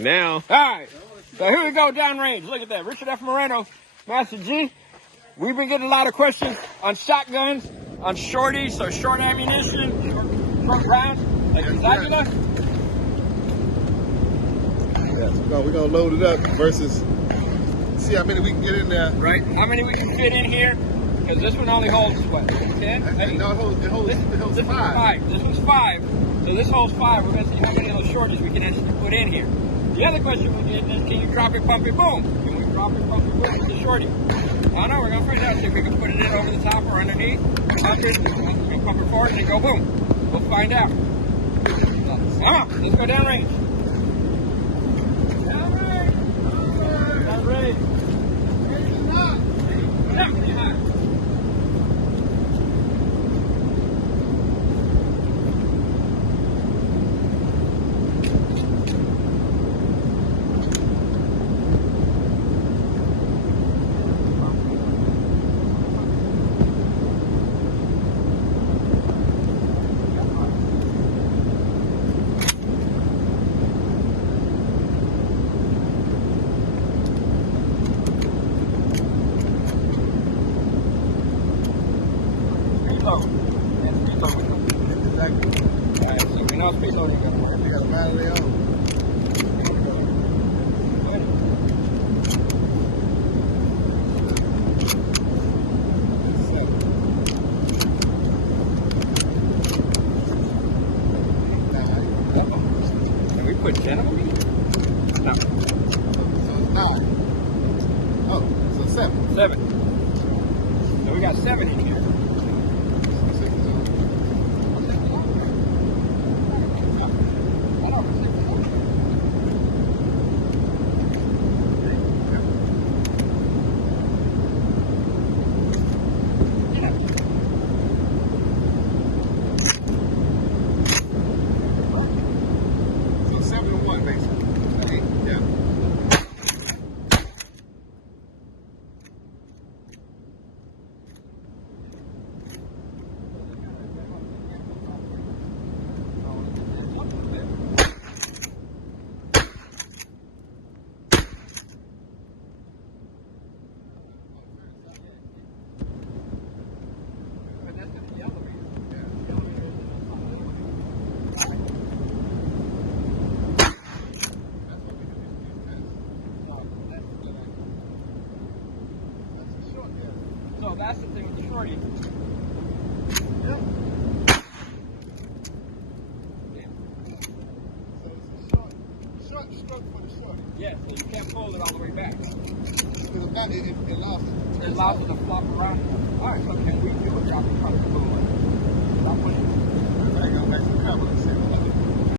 Now. All right. So here we go downrange. Look at that. Richard F. Moreno, Master G. We've been getting a lot of questions on shotguns, on shorties, so short ammunition, short rounds, like the Zagula. Yeah, so we're going to load it up versus see how many we can get in there. Right. How many we can fit in here? Because this one only holds, what, 10? No, it holds 5. This one's 5. So this holds 5. We're going to see how many of those shorties we can actually put in here. The other question we get is, can you drop it, pump it, boom? Can we drop it, pump it, boom with the shorty? I know, we're going to find out. See if we can put it in over the top or underneath. Pump it, pump it forward, and then go boom. We'll find out. Come on, let's go downrange. Downrange. Downrange. Put 10 of them in? No. So it's 9. Oh, so 7. 7. So we got 7 in here. So that's the thing with the shorty. Yeah. So it's a short stroke for the shorty. Yeah, so you can't fold it all the way back. Because of that, it lost it. It allows it to flop around. All right, so can we do a drop and drop the boom?